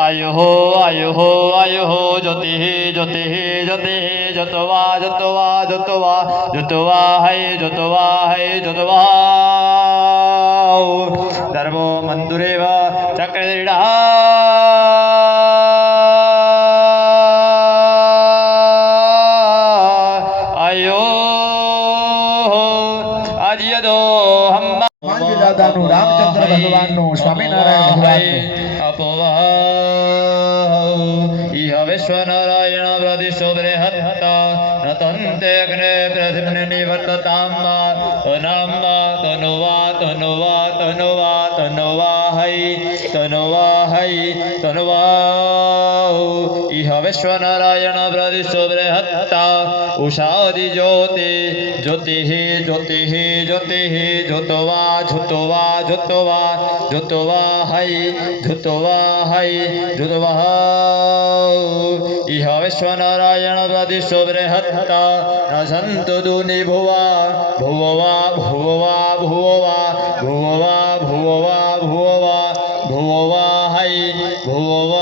आयुः आयुः आयुः ज्योतिः ज्योतिः ज्योतिः ज्योतवा ज्योतवा ज्योतवा ज्योतवा है ज्योतवा है ज्योतवा सर्वो मन्दुरेव चक्रक्रीडा आयो आर्यदो हम्मा હનુમાનજી દાદાનું રામચંદ્ર ભગવાનનું સ્વામિનારાયણ ભગવાનનું. અપવા ઇહ વિશ્વનારાયણ પ્રદિશો બૃહત્તા નતંતે અગ્ને પ્રતિમ્ને નિવર્તતામ તનામ્મા તનુવા તનુવા તનુવા તનુવા હૈ તનુવા હૈ તનુવા ઇહ વિશ્વનારાયણ પ્રદિશો બૃહત્તા ઉષાદિ જ્યોતિ જ્યોતિઃ જ્યોતિઃ જ્યોતિઃ જ્યોતવા જ્યોતવા જ્યોતવા જ્યોતવા હૈ જ્યોતવા હૈ જ્યોતવા ઇહ વિશ્વનારાયણ પ્રદિશો બૃહત્તા ન સંતુ દુનિ ભુવા ભુવવા ભુવવા ભુવવા భువ